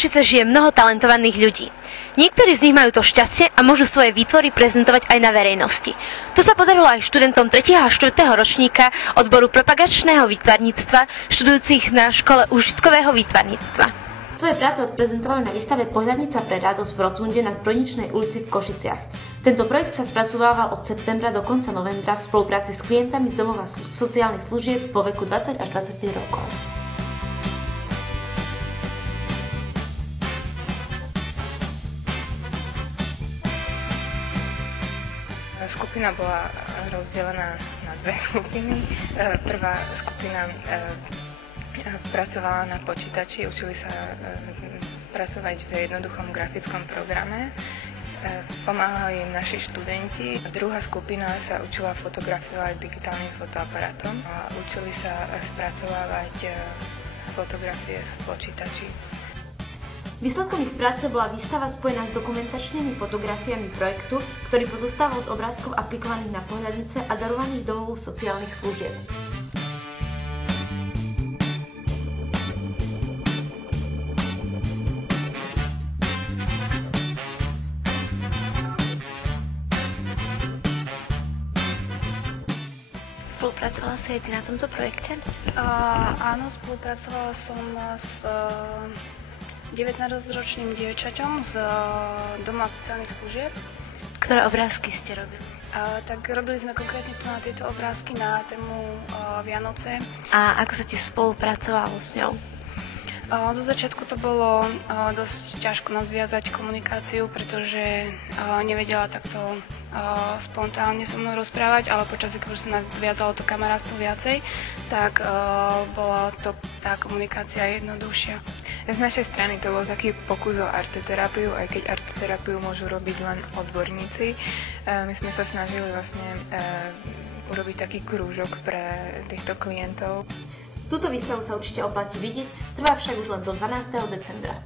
Košice žije mnoho talentovaných ľudí. Niektorí z nich majú to šťastie a môžu svoje výtvory prezentovať aj na verejnosti. To sa podarilo aj študentom 3. a 4. ročníka odboru propagačného výtvarníctva, študujúcich na škole užitkového výtvarníctva. Svoje práce odprezentovali na výstave Pohľadnica pre radosť v Rotunde na Zbrojničnej ulici v Košiciach. Tento projekt sa spracovával od septembra do konca novembra v spolupráci s klientami z domova sociálnych služieb vo veku 20 až 25 rokov. Skupina bola rozdelená na dve skupiny. Prvá skupina pracovala na počítači, učili sa pracovať v jednoduchom grafickom programe. Pomáhali im naši študenti. Druhá skupina sa učila fotografovať digitálnym fotoaparátom a učili sa spracovávať fotografie v počítači. Výsledkom ich práce bola výstava spojená s dokumentačnými fotografiami projektu, ktorý pozostával z obrázkov aplikovaných na pohľadnice a darovaných domov sociálnych služieb. Spolupracovala si aj ty na tomto projekte? Áno, spolupracovala som s 19-ročným dievčaťom z Doma sociálnych služieb. Ktoré obrázky ste robili? Tak robili sme konkrétne tu na tieto obrázky na tému Vianoce. A ako sa ti spolupracovalo s ňou? Zo začiatku to bolo dosť ťažko nadviazať komunikáciu, pretože nevedela takto spontánne so mnou rozprávať, ale počasie, keď sa nadviazalo to kamarátstvo viacej, tak bola to tá komunikácia jednoduchšia. Z našej strany to bol taký pokus o arteterapiu, aj keď arteterapiu môžu robiť len odborníci. My sme sa snažili vlastne urobiť taký krúžok pre týchto klientov. Túto výstavu sa určite oplatí vidieť, trvá však už len do 12. decembra.